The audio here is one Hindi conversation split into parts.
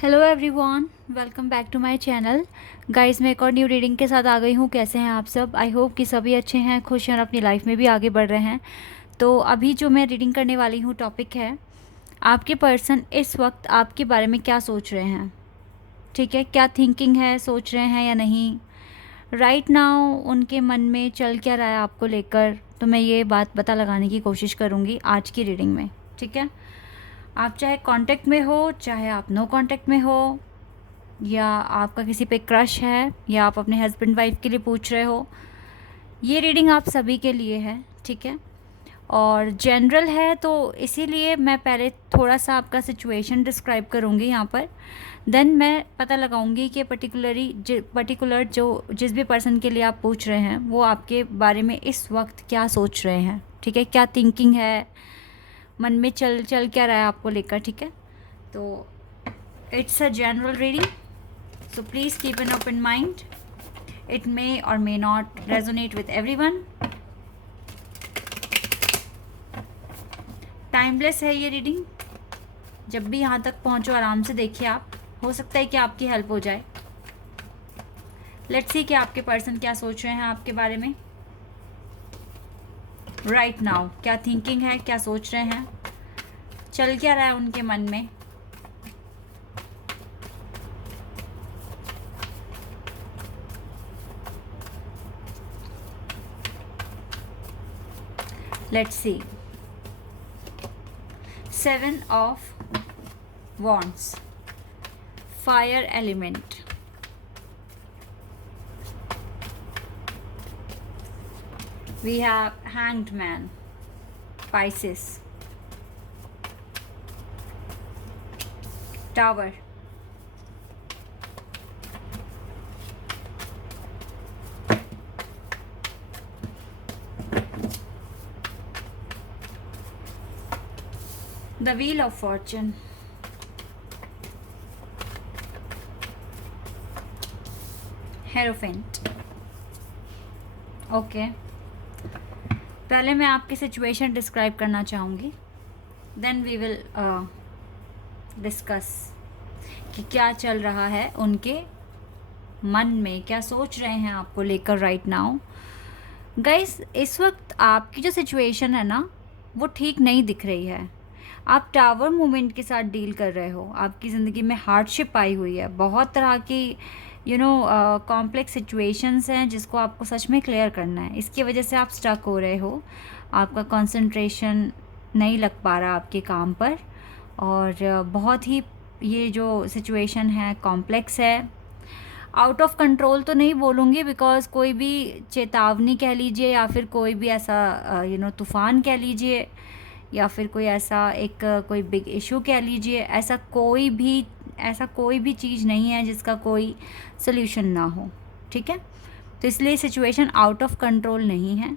Hello everyone, welcome back to my channel. Guys, मैं एक और न्यू रीडिंग के साथ आ गई हूँ। कैसे हैं आप सब? आई होप कि सभी अच्छे हैं, खुश हैं और अपनी लाइफ में भी आगे बढ़ रहे हैं। तो अभी जो मैं रीडिंग करने वाली हूँ टॉपिक है, आपके पर्सन इस वक्त आपके बारे में क्या सोच रहे हैं। ठीक है, क्या थिंकिंग है, सोच रहे हैं या नहीं, राइट नाउ उनके मन में चल क्या रहा है आपको लेकर। तो मैं ये बात पता लगाने की कोशिश करूँगी आज की रीडिंग में। ठीक है, आप चाहे कांटेक्ट में हो, चाहे आप नो कांटेक्ट में हो, या आपका किसी पे क्रश है, या आप अपने हस्बैंड वाइफ के लिए पूछ रहे हो, ये रीडिंग आप सभी के लिए है। ठीक है, और जनरल है, तो इसीलिए मैं पहले थोड़ा सा आपका सिचुएशन डिस्क्राइब करूँगी यहाँ पर। देन मैं पता लगाऊंगी कि पर्टिकुलर जो जिस भी पर्सन के लिए आप पूछ रहे हैं वो आपके बारे में इस वक्त क्या सोच रहे हैं। ठीक है, क्या थिंकिंग है, मन में चल चल क्या रहा है आपको लेकर। ठीक है, तो it's a general reading, so please keep an open mind. It may or may not resonate with everyone. Timeless है ये रीडिंग। जब भी यहाँ तक पहुँचो आराम से देखिए आप, हो सकता है कि आपकी हेल्प हो जाए। लेट्स सी कि आपके पर्सन क्या सोच रहे हैं आपके बारे में राइट नाउ। क्या थिंकिंग है, क्या सोच रहे हैं, चल क्या रहा है उनके मन में। Let's see. 7 of Wands, fire element, we have Hanged Man, Pisces, Tower, the Wheel of Fortune, Hierophant। Okay, पहले मैं आपकी सिचुएशन डिस्क्राइब करना चाहूँगी, देन वी विल डिस्कस कि क्या चल रहा है उनके मन में, क्या सोच रहे हैं आपको लेकर राइट नाउ। गाइस, इस वक्त आपकी जो सिचुएशन है ना, वो ठीक नहीं दिख रही है। आप टावर मूवमेंट के साथ डील कर रहे हो। आपकी ज़िंदगी में हार्डशिप आई हुई है, बहुत तरह की कॉम्प्लेक्स सिचुएशंस हैं जिसको आपको सच में क्लियर करना है। इसकी वजह से आप स्टक हो रहे हो, आपका कंसंट्रेशन नहीं लग पा रहा आपके काम पर, और बहुत ही ये जो सिचुएशन है कॉम्प्लेक्स है। आउट ऑफ कंट्रोल तो नहीं बोलूँगी, बिकॉज कोई भी चेतावनी कह लीजिए, या फिर कोई भी ऐसा तूफ़ान कह लीजिए, या फिर कोई ऐसा एक कोई बिग इशू कह लीजिए, ऐसा कोई भी चीज़ नहीं है जिसका कोई सोल्यूशन ना हो। ठीक है, तो इसलिए सिचुएशन आउट ऑफ कंट्रोल नहीं है।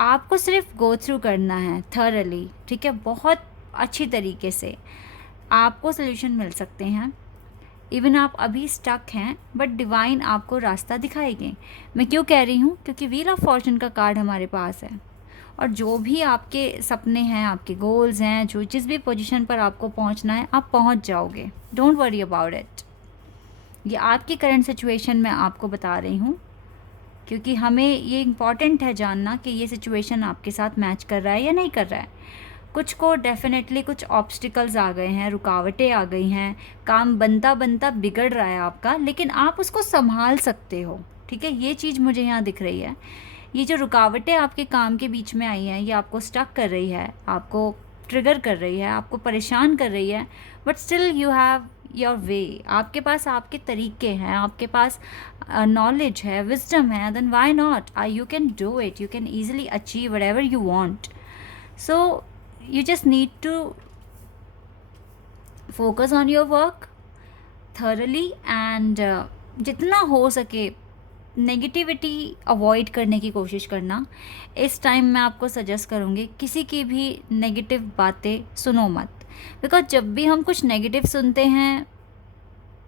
आपको सिर्फ गो थ्रू करना है थॉरली। ठीक है, बहुत अच्छी तरीके से आपको सोल्यूशन मिल सकते हैं। इवन आप अभी स्टक हैं, बट डिवाइन आपको रास्ता दिखाएगी। मैं क्यों कह रही हूँ, क्योंकि व्हील ऑफ फॉर्चून का कार्ड हमारे पास है, और जो भी आपके सपने हैं, आपके गोल्स हैं, जो जिस भी पोजीशन पर आपको पहुंचना है, आप पहुंच जाओगे। Don't worry about it. ये आपकी करंट सिचुएशन मैं आपको बता रही हूँ, क्योंकि हमें ये इम्पॉर्टेंट है जानना कि ये सिचुएशन आपके साथ मैच कर रहा है या नहीं कर रहा है। कुछ को डेफिनेटली कुछ ऑब्स्टिकल्स आ गए हैं, रुकावटें आ गई हैं, काम बनता बनता बिगड़ रहा है आपका, लेकिन आप उसको संभाल सकते हो। ठीक है, ये चीज़ मुझे यहाँ दिख रही है। ये जो रुकावटें आपके काम के बीच में आई हैं, ये आपको स्टक कर रही है, आपको ट्रिगर कर रही है, आपको परेशान कर रही है, but still you have your way. आपके पास आपके तरीके हैं, आपके पास नॉलेज है, विजडम है, then why not, you can do it, you can easily achieve whatever you want. So you just need to focus on your work thoroughly, and जितना हो सके नेगेटिविटी अवॉइड करने की कोशिश करना। इस टाइम मैं आपको सजेस्ट करूँगी, किसी की भी नेगेटिव बातें सुनो मत, बिकॉज जब भी हम कुछ नेगेटिव सुनते हैं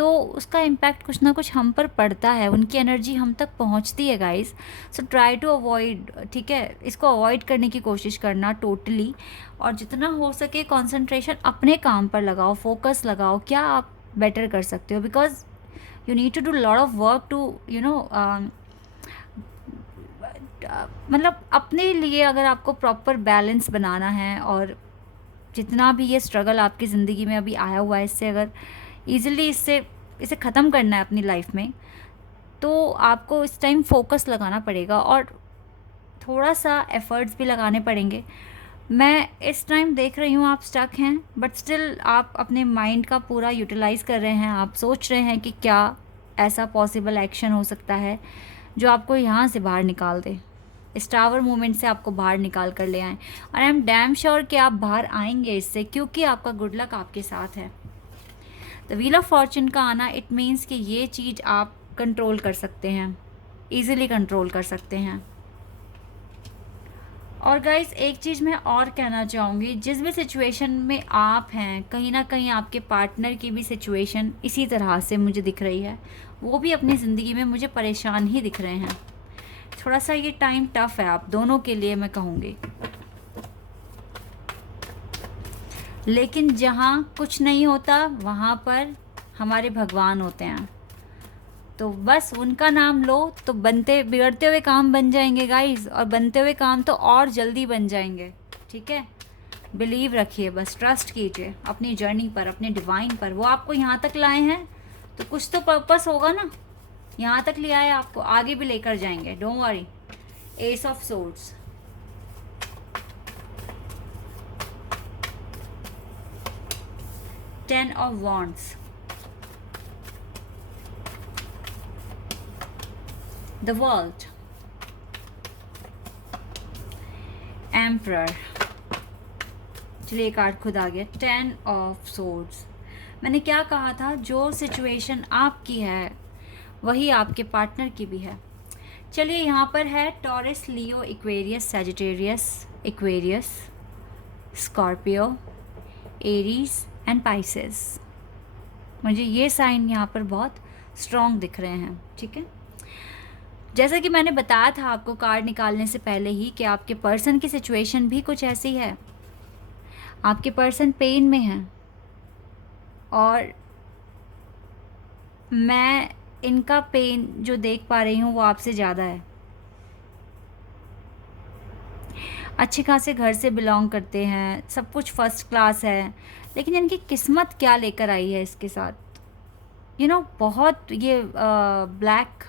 तो उसका इम्पैक्ट कुछ ना कुछ हम पर पड़ता है, उनकी एनर्जी हम तक पहुंचती है guys. So try to avoid, ठीक है, इसको अवॉइड करने की कोशिश करना टोटली। और जितना हो सके कंसंट्रेशन अपने काम पर लगाओ, फोकस लगाओ, क्या आप बेटर कर सकते हो, because you need to do lot of work to मतलब अपने लिए अगर आपको प्रॉपर बैलेंस बनाना है, और जितना भी ये स्ट्रगल आपकी ज़िंदगी में अभी आया हुआ है, इससे अगर ईज़िली इसे ख़त्म करना है अपनी लाइफ में, तो आपको इस टाइम फोकस लगाना पड़ेगा और थोड़ा सा एफ़र्ट्स भी लगाने पड़ेंगे। मैं इस टाइम देख रही हूँ आप स्टक हैं, बट स्टिल आप अपने माइंड का पूरा यूटिलाइज़ कर रहे हैं। आप सोच रहे हैं कि क्या ऐसा पॉसिबल एक्शन हो सकता है जो आपको यहाँ से बाहर निकाल दे, इस टावर मूवमेंट से आपको बाहर निकाल कर ले आएँ। और आई एम डैम श्योर कि आप बाहर आएंगे इससे, क्योंकि आपका गुड लक आपके साथ है। द व्हील ऑफ फॉर्चून का आना, इट मीन्स कि ये चीज़ आप कंट्रोल कर सकते हैं, ईज़िली कंट्रोल कर सकते हैं। और गाइस एक चीज़ मैं और कहना चाहूँगी, जिस भी सिचुएशन में आप हैं, कहीं ना कहीं आपके पार्टनर की भी सिचुएशन इसी तरह से मुझे दिख रही है। वो भी अपनी ज़िंदगी में मुझे परेशान ही दिख रहे हैं। थोड़ा सा ये टाइम टफ है आप दोनों के लिए, मैं कहूँगी। लेकिन जहाँ कुछ नहीं होता वहाँ पर हमारे भगवान होते हैं, तो बस उनका नाम लो तो बिगड़ते हुए काम बन जाएंगे गाइस, और बनते हुए काम तो और जल्दी बन जाएंगे, ठीक है। बिलीव रखिए, बस ट्रस्ट कीजिए अपनी जर्नी पर, अपने डिवाइन पर। वो आपको यहाँ तक लाए हैं तो कुछ तो पर्पस होगा ना, यहाँ तक ले आए आपको, आगे भी लेकर जाएंगे, don't worry. S of swords, ten of wands, the world, emperor. चलिए कार्ड खुद आ गया, 10 ऑफ सोर्ड्स। मैंने क्या कहा था, जो सिचुएशन आपकी है वही आपके पार्टनर की भी है। चलिए यहाँ पर है taurus, Leo, Aquarius, Sagittarius, Aquarius, Scorpio, Aries and Pisces. मुझे ये साइन यहाँ पर बहुत स्ट्रॉन्ग दिख रहे हैं, ठीक है। जैसा कि मैंने बताया था आपको कार्ड निकालने से पहले ही कि आपके पर्सन की सिचुएशन भी कुछ ऐसी है। आपके पर्सन पेन में है, और मैं इनका पेन जो देख पा रही हूँ वो आपसे ज़्यादा है। अच्छे खासे घर से बिलोंग करते हैं, सब कुछ फर्स्ट क्लास है, लेकिन इनकी किस्मत क्या लेकर आई है इसके साथ, बहुत ये ब्लैक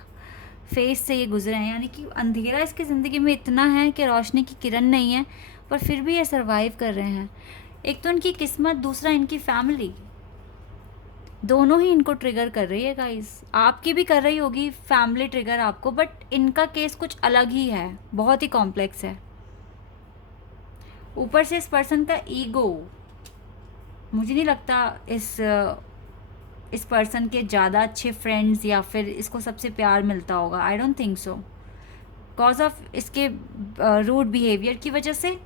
फेस से ये गुजरे हैं। यानी कि अंधेरा इसकी ज़िंदगी में इतना है कि रोशनी की किरण नहीं है, पर फिर भी ये सरवाइव कर रहे हैं। एक तो इनकी किस्मत, दूसरा इनकी फैमिली, दोनों ही इनको ट्रिगर कर रही है गाइस। आपकी भी कर रही होगी फैमिली ट्रिगर आपको, बट इनका केस कुछ अलग ही है, बहुत ही कॉम्प्लेक्स है। ऊपर से इस पर्सन का ईगो, मुझे नहीं लगता इस पर्सन के ज़्यादा अच्छे फ्रेंड्स या फिर इसको सबसे प्यार मिलता होगा। I don't think so, because of इसके रूड बिहेवियर की वजह से,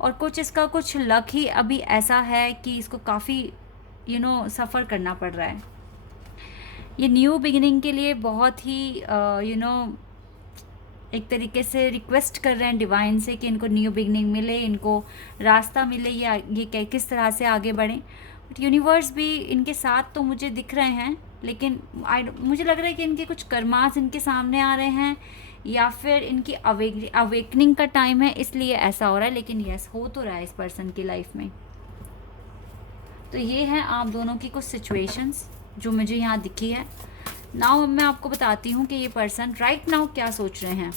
और इसका कुछ लक ही अभी ऐसा है कि इसको काफ़ी सफ़र करना पड़ रहा है। ये न्यू बिगिनिंग के लिए बहुत ही एक तरीके से रिक्वेस्ट कर रहे हैं डिवाइन से कि इनको न्यू बिगिनिंग मिले, इनको रास्ता मिले, ये किस तरह से आगे बढ़ें। बट यूनिवर्स भी इनके साथ तो मुझे दिख रहे हैं, लेकिन मुझे लग रहा है कि इनके कुछ कर्मास इनके सामने आ रहे हैं, या फिर इनकी अवेकनिंग का टाइम है, इसलिए ऐसा हो रहा है। लेकिन यस, हो तो रहा है इस पर्सन की लाइफ में। तो ये हैं आप दोनों की कुछ सिचुएशंस जो मुझे यहाँ दिखी है। नाउ मैं आपको बताती हूँ कि ये पर्सन राइट नाउ क्या सोच रहे हैं,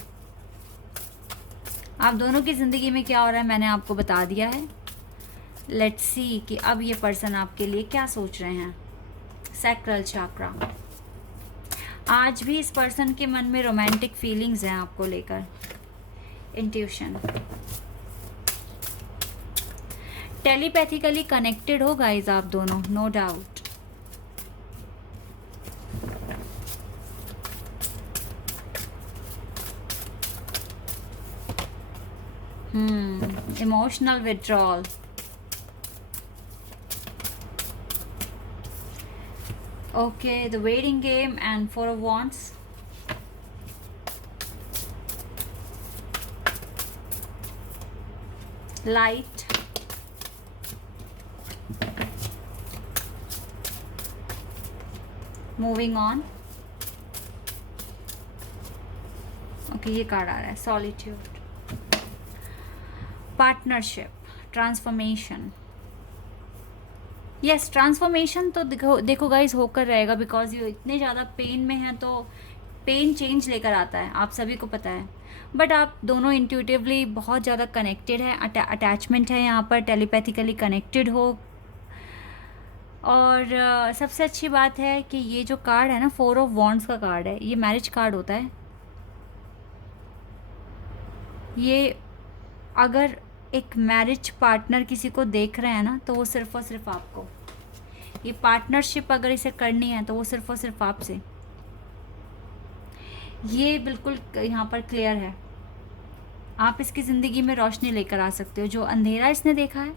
आप दोनों की ज़िंदगी में क्या हो रहा है, मैंने आपको बता दिया है। लेट्स सी कि अब ये पर्सन आपके लिए क्या सोच रहे हैं। सैक्रल चक्रा, आज भी इस पर्सन के मन में रोमांटिक फीलिंग्स हैं आपको लेकर। इंट्यूशन, टेलीपैथिकली कनेक्टेड हो गाइज आप दोनों, no doubt. Emotional withdrawal, Okay, the waiting game and Four of Wands. Light. Moving on. Okay, ये कार्ड आ रहा है, Solitude. Partnership, Transformation. Yes, transformation तो देखो गाइज होकर रहेगा, बिकॉज ये इतने ज़्यादा पेन में हैं तो पेन चेंज लेकर आता है, आप सभी को पता है। बट आप दोनों इंट्यूटिवली बहुत ज़्यादा कनेक्टेड है, अटैचमेंट है यहाँ पर, टेलीपैथिकली कनेक्टेड हो। और सबसे अच्छी बात है कि ये जो कार्ड है ना, 4 ऑफ वॉन्ड्स का कार्ड है, ये मैरिज कार्ड होता है। ये अगर एक मैरिज पार्टनर किसी को देख रहे हैं ना, तो वो सिर्फ और सिर्फ आपको, ये पार्टनरशिप अगर इसे करनी है तो वो सिर्फ और सिर्फ आपसे, ये बिल्कुल यहाँ पर क्लियर है। आप इसकी ज़िंदगी में रोशनी लेकर आ सकते हो, जो अंधेरा इसने देखा है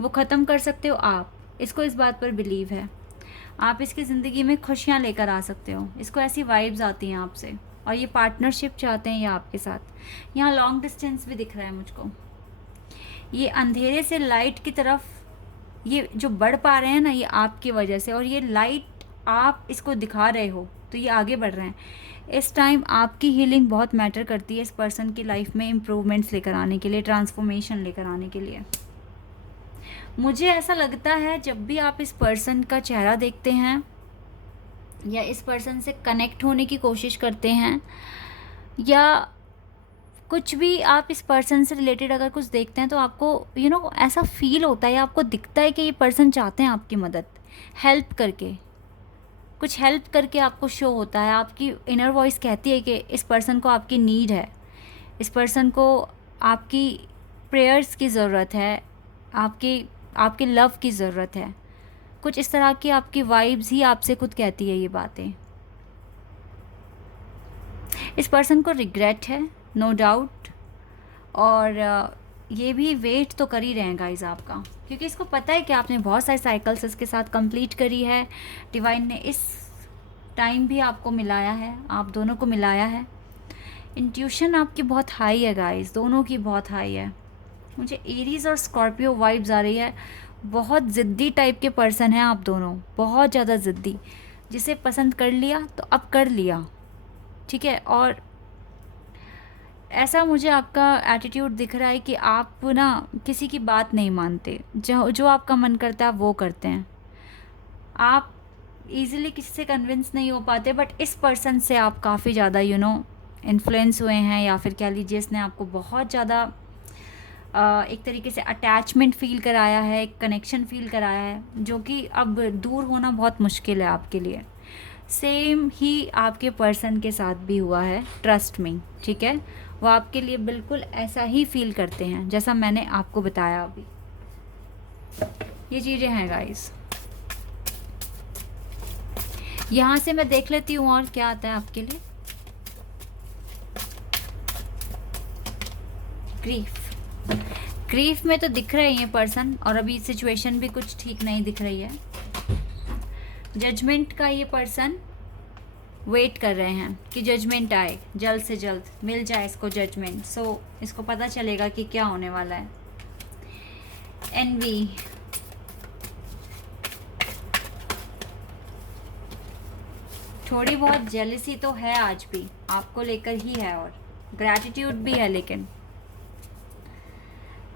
वो ख़त्म कर सकते हो आप, इसको इस बात पर बिलीव है। आप इसकी ज़िंदगी में खुशियाँ लेकर आ सकते हो, इसको ऐसी वाइब्स आती हैं आपसे, और ये पार्टनरशिप चाहते हैं ये आपके साथ। यहाँ लॉन्ग डिस्टेंस भी दिख रहा है मुझको, ये अंधेरे से लाइट की तरफ ये जो बढ़ पा रहे हैं ना, ये आपकी वजह से, और ये लाइट आप इसको दिखा रहे हो तो ये आगे बढ़ रहे हैं। इस टाइम आपकी हीलिंग बहुत मैटर करती है इस पर्सन की लाइफ में, इम्प्रूवमेंट्स लेकर आने के लिए, ट्रांसफॉर्मेशन लेकर आने के लिए। मुझे ऐसा लगता है जब भी आप इस पर्सन का चेहरा देखते हैं या इस पर्सन से कनेक्ट होने की कोशिश करते हैं, या कुछ भी आप इस पर्सन से रिलेटेड अगर कुछ देखते हैं, तो आपको ऐसा फील होता है, आपको दिखता है कि ये पर्सन चाहते हैं आपकी मदद, हेल्प करके, कुछ हेल्प करके आपको शो होता है। आपकी इनर वॉइस कहती है कि इस पर्सन को आपकी नीड है, इस पर्सन को आपकी प्रेयर्स की ज़रूरत है, आपके लव की ज़रूरत है। कुछ इस तरह की आपकी वाइब्स ही आपसे खुद कहती है ये बातें। इस पर्सन को रिग्रेट है, नो डाउट, और ये भी वेट तो कर ही रहे हैं गाइज आपका, क्योंकि इसको पता है कि आपने बहुत सारे साइकिल्स इसके साथ कंप्लीट करी है। डिवाइन ने इस टाइम भी आपको मिलाया है, आप दोनों को मिलाया है। इंट्यूशन आपकी बहुत हाई है गाइज, दोनों की बहुत हाई है। मुझे एरीज और स्कॉर्पियो वाइब्स आ रही है। बहुत ज़िद्दी टाइप के पर्सन हैं आप दोनों, बहुत ज़्यादा ज़िद्दी। जिसे पसंद कर लिया तो अब कर लिया, ठीक है। और ऐसा मुझे आपका एटीट्यूड दिख रहा है कि आप ना किसी की बात नहीं मानते, जो आपका मन करता है वो करते हैं। आप इजीली किसी से कन्विंस नहीं हो पाते, बट इस पर्सन से आप काफ़ी ज़्यादा इन्फ्लुएंस हुए हैं, या फिर कह लीजिए इसने आपको बहुत ज़्यादा एक तरीके से अटैचमेंट फ़ील कराया है, एक कनेक्शन फ़ील कराया है, जो कि अब दूर होना बहुत मुश्किल है आपके लिए। सेम ही आपके पर्सन के साथ भी हुआ है, ट्रस्ट मी, ठीक है। वो आपके लिए बिल्कुल ऐसा ही फील करते हैं जैसा मैंने आपको बताया अभी। ये चीज़ें हैं गाइस। यहाँ से मैं देख लेती हूँ और क्या आता है आपके लिए। ग्रीफ में तो दिख रहे हैं ये पर्सन, और अभी सिचुएशन भी कुछ ठीक नहीं दिख रही है। जजमेंट का ये पर्सन वेट कर रहे हैं कि जजमेंट आए, जल्द से जल्द मिल जाए इसको जजमेंट, सो इसको पता चलेगा कि क्या होने वाला है। एनवी, थोड़ी बहुत जेलसी तो है आज भी आपको लेकर ही है, और ग्रैटिट्यूड भी है, लेकिन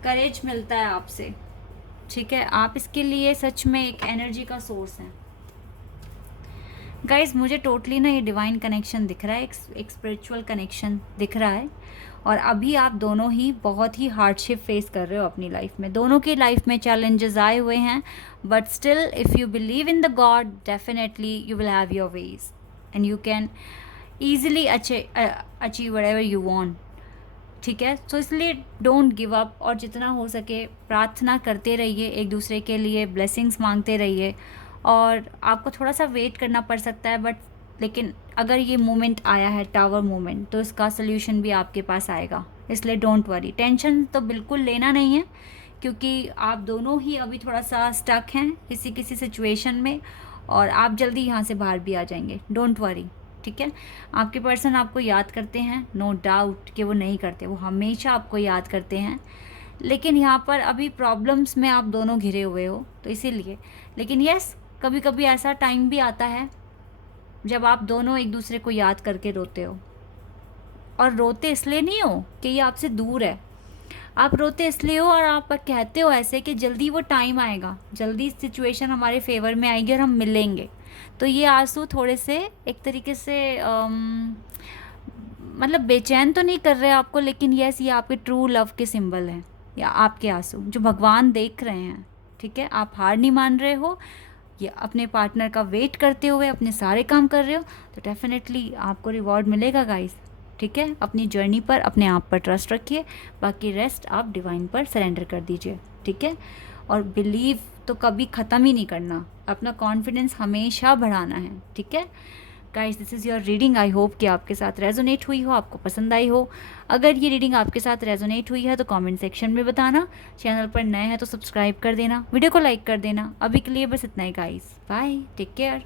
करेज मिलता है आपसे, ठीक है। आप इसके लिए सच में एक एनर्जी का सोर्स है गाइज। मुझे टोटली ना ये डिवाइन कनेक्शन दिख रहा है, एक स्पिरिचुअल कनेक्शन दिख रहा है। और अभी आप दोनों ही बहुत ही हार्डशिप फेस कर रहे हो अपनी लाइफ में, दोनों की लाइफ में चैलेंजेस आए हुए हैं, but still if you believe in the God, definitely you will have your ways and you can easily achieve whatever you want, ठीक है। तो इसलिए डोंट गिव अप, और जितना हो सके प्रार्थना करते रहिए एक दूसरे के लिए, ब्लेसिंग्स मांगते रहिए। और आपको थोड़ा सा वेट करना पड़ सकता है, बट लेकिन अगर ये मोमेंट आया है, टावर मोमेंट, तो इसका सोल्यूशन भी आपके पास आएगा। इसलिए डोंट वरी, टेंशन तो बिल्कुल लेना नहीं है, क्योंकि आप दोनों ही अभी थोड़ा सा स्टक हैं किसी सिचुएशन में, और आप जल्दी यहाँ से बाहर भी आ जाएंगे, डोंट वरी, ठीक है। आपके पर्सन आपको याद करते हैं, नो डाउट कि वो नहीं करते, वो हमेशा आपको याद करते हैं, लेकिन यहाँ पर अभी प्रॉब्लम्स में आप दोनों घिरे हुए हो तो इसीलिए। लेकिन यस, कभी कभी ऐसा टाइम भी आता है जब आप दोनों एक दूसरे को याद करके रोते हो, और रोते इसलिए नहीं हो कि ये आपसे दूर है, आप रोते इसलिए हो और आप कहते हो ऐसे कि जल्दी वो टाइम आएगा, जल्दी सिचुएशन हमारे फेवर में आएगी और हम मिलेंगे। तो ये आंसू थोड़े से एक तरीके से मतलब बेचैन तो नहीं कर रहे आपको, लेकिन यस, ये आपके ट्रू लव के सिंबल हैं, या आपके आंसू जो भगवान देख रहे हैं, ठीक है। आप हार नहीं मान रहे हो, ये अपने पार्टनर का वेट करते हुए अपने सारे काम कर रहे हो, तो डेफिनेटली आपको रिवॉर्ड मिलेगा गाइस, ठीक है। अपनी जर्नी पर, अपने आप पर ट्रस्ट रखिए, बाकी रेस्ट आप डिवाइन पर सरेंडर कर दीजिए, ठीक है। और बिलीव तो कभी ख़त्म ही नहीं करना, अपना कॉन्फिडेंस हमेशा बढ़ाना है, ठीक है। Guys, this is your reading, I hope कि आपके साथ रेजोनेट हुई हो, आपको पसंद आई हो। अगर ये रीडिंग आपके साथ रेजोनेट हुई है तो कमेंट सेक्शन में बताना, चैनल पर नए हैं तो सब्सक्राइब कर देना, वीडियो को लाइक कर देना। अभी के लिए बस इतना ही गाइस, बाय, टेक केयर।